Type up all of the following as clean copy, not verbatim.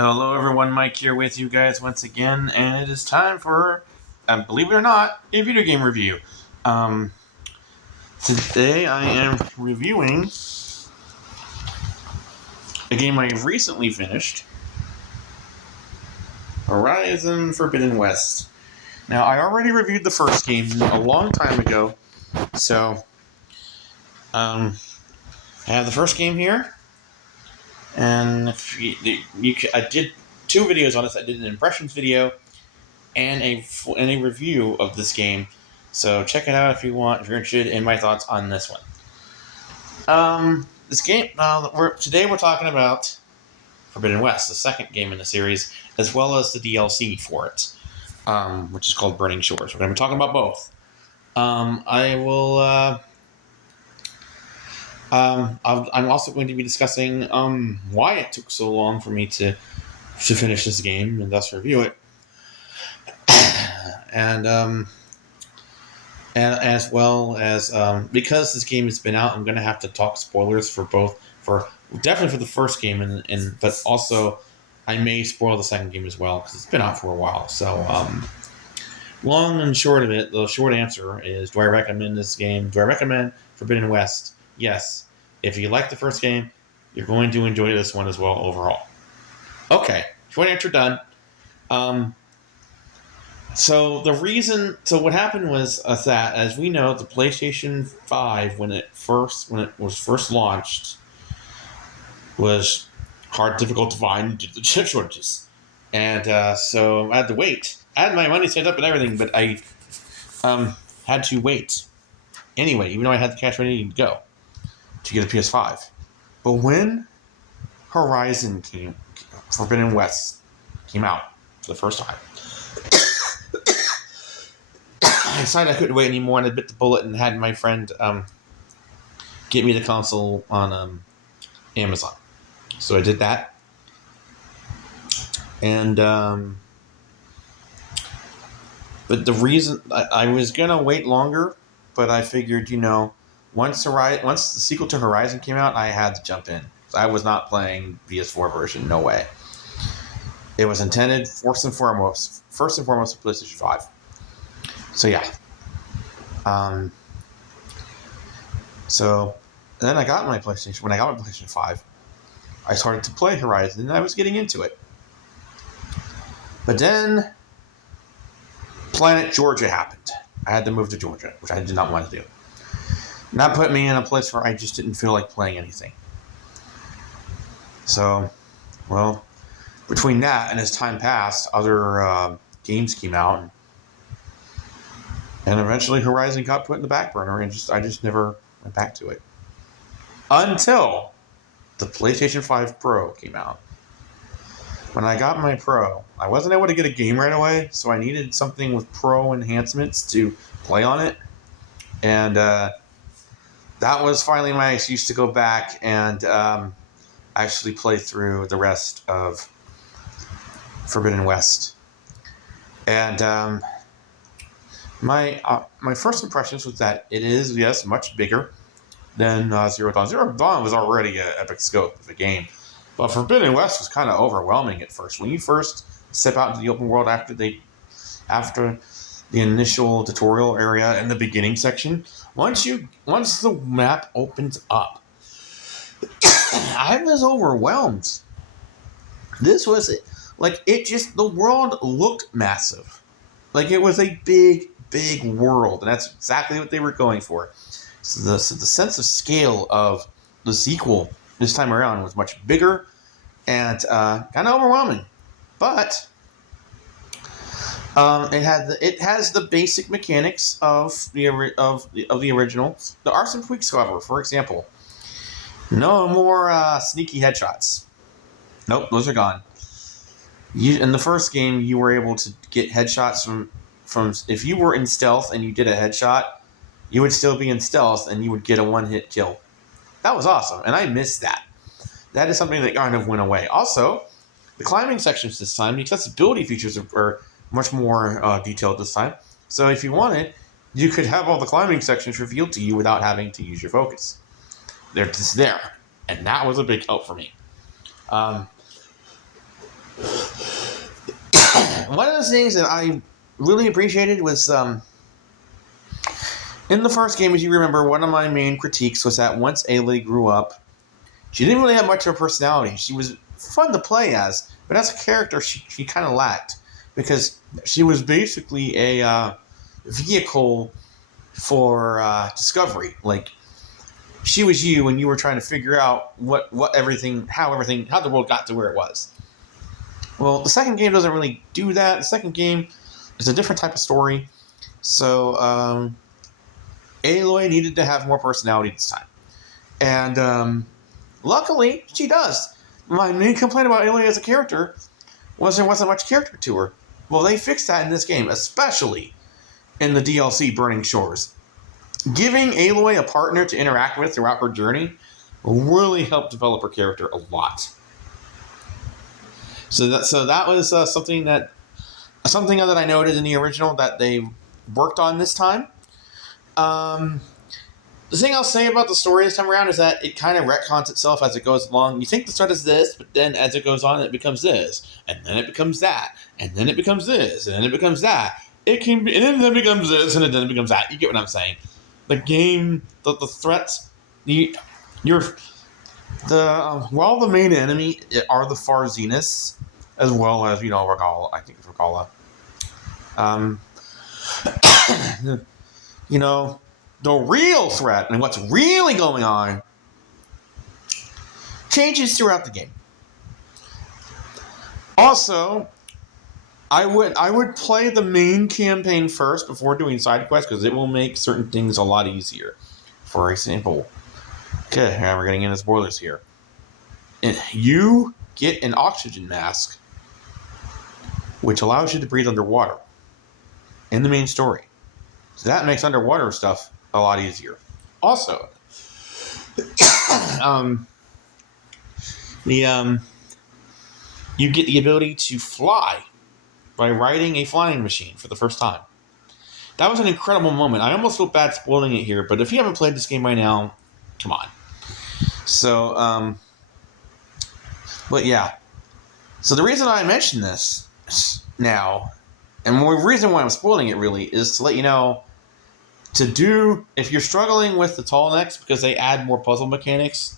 Hello everyone, Mike here with you guys once again, and it is time for, believe it or not, a video game review. Today I am reviewing a game I recently finished, Horizon Forbidden West. Now, I already reviewed the first game a long time ago, so I have the first game here, and I did two videos on this. I did an impressions video and a review of this game. So check it out if you want, if you're interested in my thoughts on this one. This game, today we're talking about Forbidden West, the second game in the series, as well as the DLC for it, which is called Burning Shores. We're going to be talking about both. I'm also going to be discussing why it took so long for me to finish this game and thus review it. And as well as because this game has been out, I'm going to have to talk spoilers for both, definitely for the first game, but also I may spoil the second game as well because it's been out for a while. So long and short of it, the short answer is: do I recommend this game? Do I recommend Forbidden West? Yes. If you like the first game, you're going to enjoy this one as well overall. Okay, short answer done. So what happened was that, as we know, the PlayStation 5, when it was first launched, was difficult to find due to the chip shortages, and so I had to wait. I had my money saved up and everything, but I had to wait anyway, even though I had the cash ready to go to get a PS5. But when Horizon Forbidden West came out for the first time, I decided I couldn't wait anymore, and I bit the bullet and had my friend get me the console on Amazon. So I did that, and but the reason I was gonna wait longer, but I figured, once the sequel to Horizon came out, I had to jump in. I was not playing PS4 version, no way. It was intended first and foremost for PlayStation 5. So yeah. So then when I got my PlayStation 5, I started to play Horizon and I was getting into it. But then Planet Georgia happened. I had to move to Georgia, which I did not want to do. And that put me in a place where I just didn't feel like playing anything. So, well, between that and as time passed, other games came out, and eventually Horizon got put in the back burner, and I just never went back to it. Until the PlayStation 5 Pro came out. When I got my Pro, I wasn't able to get a game right away, so I needed something with Pro enhancements to play on it. And that was finally my excuse to go back and actually play through the rest of Forbidden West. And my first impressions was that it is, yes, much bigger than Zero Dawn. Zero Dawn was already an epic scope of a game, but Forbidden West was kind of overwhelming at first. When you first step out into the open world after the initial tutorial area in the beginning section, once the map opens up, I was overwhelmed. This was it. Like, the world looked massive. Like, it was a big, big world, and that's exactly what they were going for. So the sense of scale of the sequel this time around was much bigger and kind of overwhelming. But it has the basic mechanics of the original. There are some tweaks, however. For example, no more sneaky headshots. Nope, those are gone. In the first game, you were able to get headshots from if you were in stealth and you did a headshot, you would still be in stealth and you would get a one-hit kill. That was awesome, and I missed that. That is something that kind of went away. Also, the climbing sections this time, the accessibility features are much more detailed this time. So if you wanted, you could have all the climbing sections revealed to you without having to use your focus. They're just there, and that was a big help for me. one of the things that I really appreciated was in the first game, as you remember, one of my main critiques was that once Aloy grew up, she didn't really have much of a personality. She was fun to play as, but as a character, she kind of lacked because she was basically a vehicle for discovery. Like, she was you, and you were trying to figure out how the world got to where it was. Well, the second game doesn't really do that. The second game is a different type of story. So, Aloy needed to have more personality this time. And, luckily, she does. My main complaint about Aloy as a character was there wasn't much character to her. Well, they fixed that in this game, especially in the DLC Burning Shores. Giving Aloy a partner to interact with throughout her journey really helped develop her character a lot. So that was something that I noted in the original that they worked on this time. The thing I'll say about the story this time around is that it kind of retcons itself as it goes along. You think the start is this, but then as it goes on, it becomes this, and then it becomes that, and then it becomes this, and then it becomes that. It can be, and then it becomes this, and then it becomes that. You get what I'm saying? The game, the threats, while the main enemy are the Farzinas, as well as Regala. I think it's Regala. The real threat and what's really going on changes throughout the game. Also, I would play the main campaign first before doing side quests because it will make certain things a lot easier. For example, okay, now we're getting into spoilers here. You get an oxygen mask, which allows you to breathe underwater in the main story. So that makes underwater stuff a lot easier. Also, you get the ability to fly by riding a flying machine for the first time. That was an incredible moment. I almost feel bad spoiling it here, but if you haven't played this game by now, come on. So, but yeah. So the reason I mention this now, and the reason why I'm spoiling it really, is to let you know if you're struggling with the tall necks because they add more puzzle mechanics,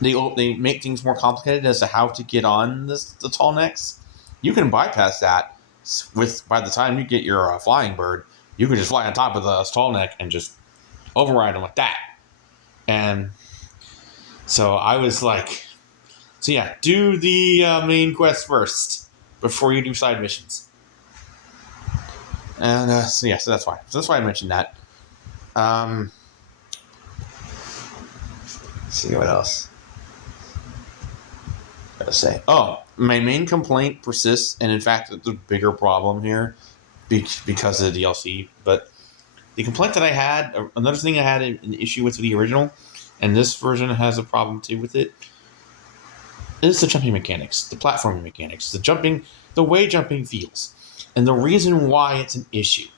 they make things more complicated as to how to get on the tall necks. You can bypass that by the time you get your flying bird. You can just fly on top of the tall neck and just override them with that. And so I was like, do the main quest first before you do side missions. And so that's why. So that's why I mentioned that. Let's see what else. Gotta say. Oh, my main complaint persists, and in fact, it's a bigger problem here because of the DLC. But the complaint that I had, another thing I had an issue with the original, and this version has a problem too with it, is the jumping mechanics, the platforming mechanics, the way jumping feels. And the reason why it's an issue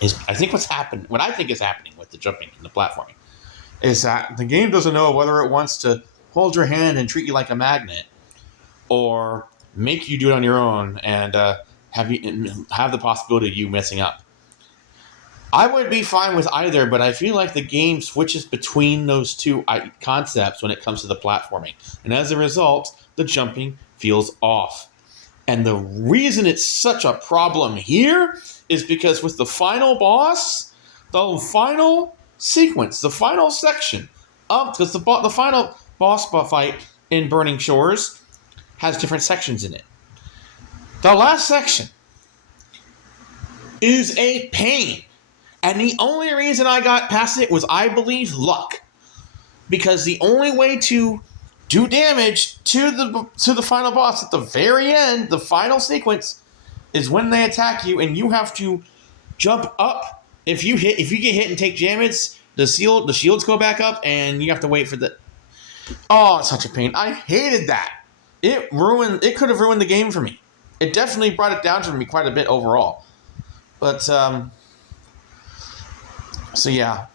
is what I think is happening with the jumping and the platforming is that the game doesn't know whether it wants to hold your hand and treat you like a magnet or make you do it on your own and have the possibility of you messing up. I would be fine with either, but I feel like the game switches between those two concepts when it comes to the platforming. And as a result, the jumping feels off. And the reason it's such a problem here is because with the final boss, the final sequence, the final section, because the final boss fight in Burning Shores has different sections in it. The last section is a pain. And the only reason I got past it was, I believe, luck. Because the only way to do damage to the final boss at the very end, the final sequence, is when they attack you and you have to jump up. If you get hit and take damage, the shields go back up and you have to wait for the... Oh, it's such a pain. I hated that. It could have ruined the game for me. It definitely brought it down for me quite a bit overall. But, so yeah.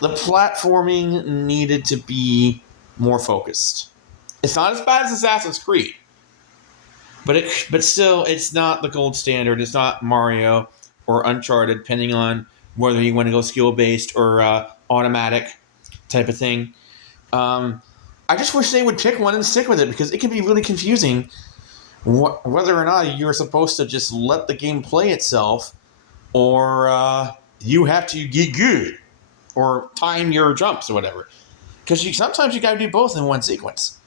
The platforming needed to be more focused. It's not as bad as Assassin's Creed, but still, it's not the gold standard. It's not Mario or Uncharted, depending on whether you want to go skill based or automatic type of thing. Um, I just wish they would pick one and stick with it because it can be really confusing whether or not you're supposed to just let the game play itself or you have to get good or time your jumps or whatever. Because sometimes you got to do both in one sequence.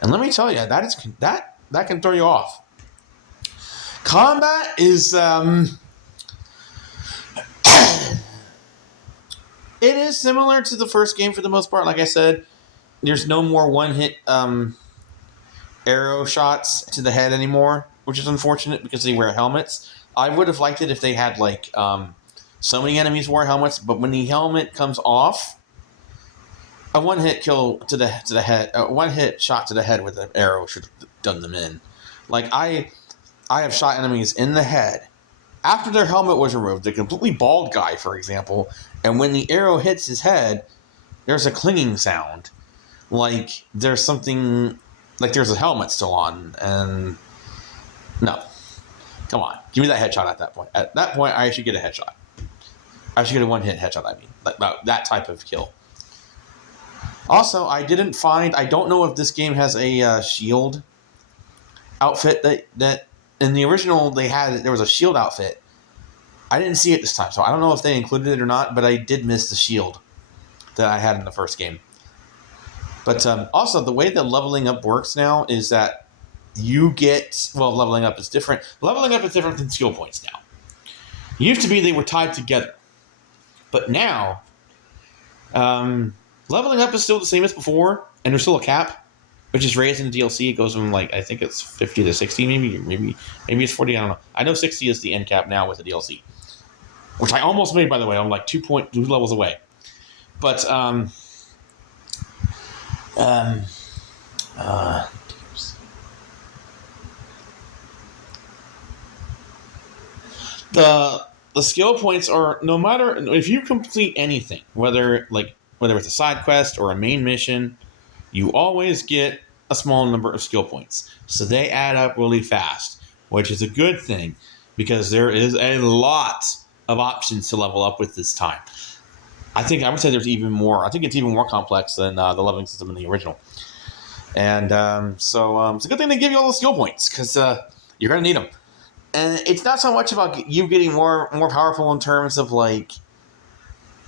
And let me tell you, that can throw you off. Combat is it is similar to the first game for the most part. Like I said, there's no more one-hit arrow shots to the head anymore, which is unfortunate because they wear helmets. I would have liked it if they had so many enemies wore helmets, but when the helmet comes off, a one-hit kill to the head, a one-hit shot to the head with an arrow should have done them in. Like I have shot enemies in the head after their helmet was removed. The completely bald guy, for example, and when the arrow hits his head, there's a clinging sound, like there's something, like there's a helmet still on, and no, come on, give me that headshot at that point. At that point, I should get a headshot. I should get a one-hit headshot. I mean, that type of kill. Also, I don't know if this game has a shield outfit that in the original there was a shield outfit. I didn't see it this time, so I don't know if they included it or not, but I did miss the shield that I had in the first game. But also, the way that leveling up works now is that leveling up is different. Leveling up is different than skill points now. It used to be they were tied together. But now, leveling up is still the same as before, and there's still a cap, which is raised in the DLC. It goes from I think it's 50 to 60, maybe it's 40. I don't know. I know 60 is the end cap now with the DLC, which I almost made, by the way. I'm like 2 levels away. But the skill points are, no matter if you complete anything, whether it's a side quest or a main mission, you always get a small number of skill points. So they add up really fast, which is a good thing because there is a lot of options to level up with this time. I would say there's even more. I think it's even more complex than the leveling system in the original. And so it's a good thing they give you all the skill points because you're going to need them. And it's not so much about you getting more powerful in terms of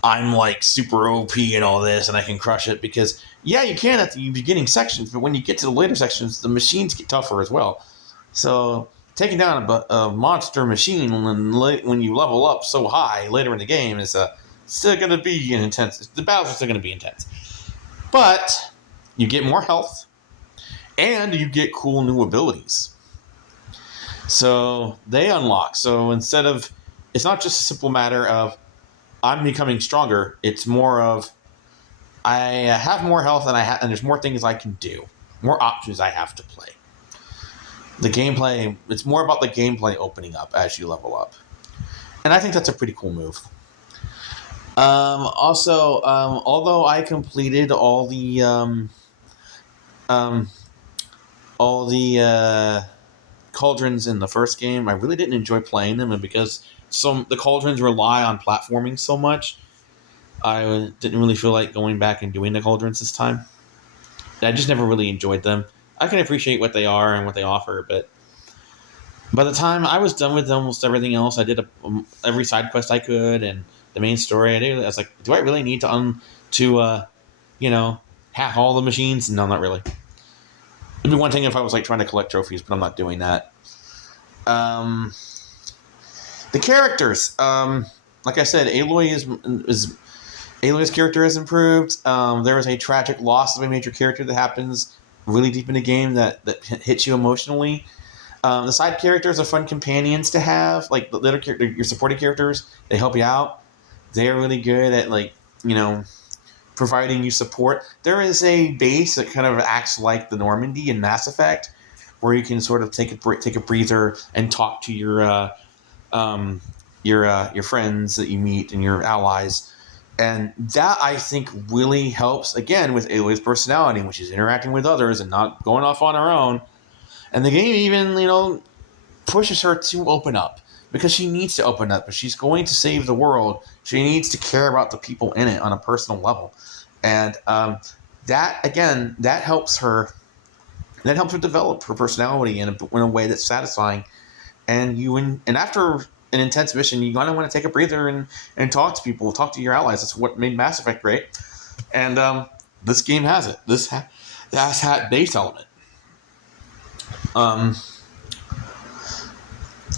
I'm super OP and all this and I can crush it, because you can at the beginning sections, but when you get to the later sections, the machines get tougher as well. So taking down a monster machine when you level up so high later in the game is still going to be intense. The battles are still going to be intense. But you get more health and you get cool new abilities. So they unlock. So it's not just a simple matter of I'm becoming stronger. It's more of I have more health and there's more things I can do, more options I have to play. The gameplay, it's more about the gameplay opening up as you level up, and I think that's a pretty cool move. Also, although I completed all the cauldrons in the first game, I really didn't enjoy playing them, and because the cauldrons rely on platforming so much, I didn't really feel like going back and doing the cauldrons this time. I just never really enjoyed them. I can appreciate what they are and what they offer, but by the time I was done with almost everything else, I did every side quest I could and the main story. I was like, do I really need to hack all the machines? No, not really. It'd be one thing if I was trying to collect trophies, but I'm not doing that. The characters, like I said, Aloy's character is improved. There is a tragic loss of a major character that happens really deep in the game that hits you emotionally. The side characters are fun companions to have, like the little character, your supporting characters. They help you out. They're really good at providing you support. There is a base that kind of acts like the Normandy in Mass Effect, where you can sort of take a breather and talk to your friends that you meet and your allies. And that, I think, really helps, again, with Aloy's personality, which is interacting with others and not going off on her own. And the game even, pushes her to open up because she needs to open up. If she's going to save the world, she needs to care about the people in it on a personal level. And that helps her. That helps her develop her personality in a way that's satisfying. And after an intense mission, you want to take a breather and talk to people, talk to your allies. That's what made Mass Effect great. And this game has it. This has base element.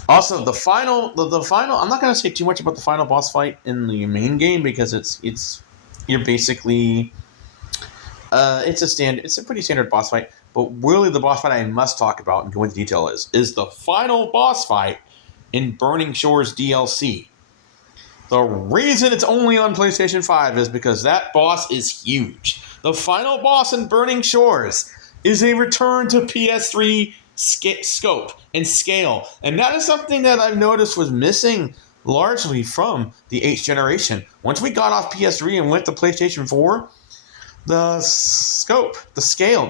Also, the final. I'm not going to say too much about the final boss fight in the main game because you're basically. It's a pretty standard boss fight. But really, the boss fight I must talk about and go into detail is the final boss fight in Burning Shores DLC. The reason it's only on PlayStation 5 is because that boss is huge. The final boss in Burning Shores is a return to PS3 scope and scale. And that is something that I've noticed was missing largely from the 8th generation. Once we got off PS3 and went to PlayStation 4, the scope, the scale,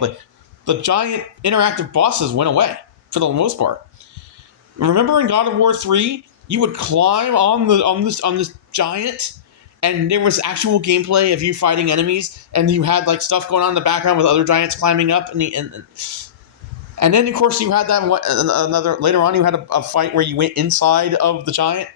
the giant interactive bosses went away for the most part. Remember in God of War 3, you would climb on this giant, and there was actual gameplay of you fighting enemies, and you had like stuff going on in the background with other giants climbing up, and then of course you had later on you had a fight where you went inside of the giant.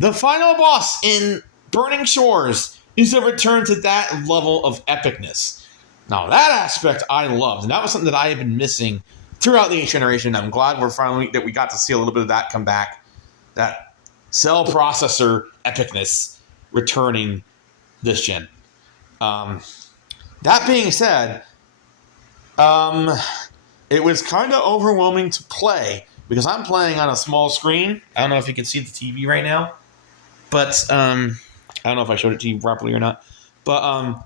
The final boss in Burning Shores is a return to that level of epicness. Now, that aspect I loved, and that was something that I have been missing throughout the 8th generation. I'm glad that we got to see a little bit of that come back. That cell processor epicness returning this gen. That being said, it was kind of overwhelming to play because I'm playing on a small screen. I don't know if you can see the TV right now, but I don't know if I showed it to you properly or not. But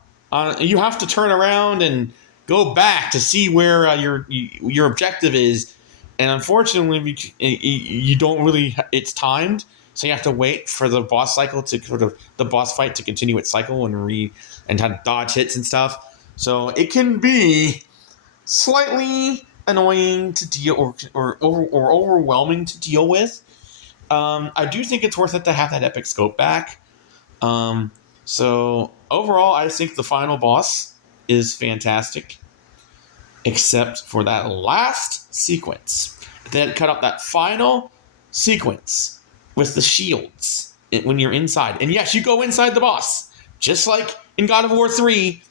you have to turn around and go back to see where your objective is, and unfortunately, you don't really. It's timed, so you have to wait for the boss cycle the boss fight to continue its cycle and have dodge hits and stuff. So it can be slightly annoying to deal or overwhelming to deal with. I do think it's worth it to have that epic scope back. So overall, I think the final boss is fantastic, except for that last sequence. Then cut up that final sequence with the shields when you're inside. And yes, you go inside the boss, just like in God of War 3.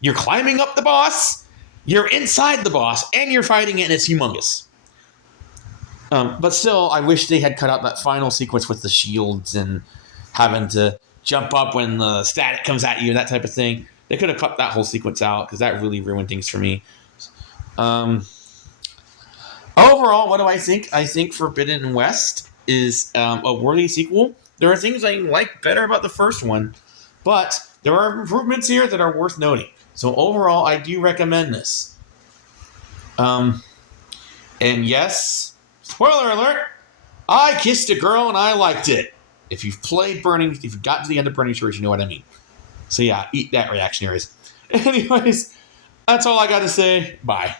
You're climbing up the boss, you're inside the boss, and you're fighting it, and it's humongous. But still, I wish they had cut out that final sequence with the shields and having to jump up when the static comes at you, that type of thing. They could have cut that whole sequence out because that really ruined things for me. Overall, what do I think? I think Forbidden West is a worthy sequel. There are things I like better about the first one, but there are improvements here that are worth noting. So overall, I do recommend this. And yes, spoiler alert, I kissed a girl and I liked it. If you've got to the end of Burning Shores, you know what I mean. So yeah, eat that, reactionaries. Anyways, that's all I got to say. Bye.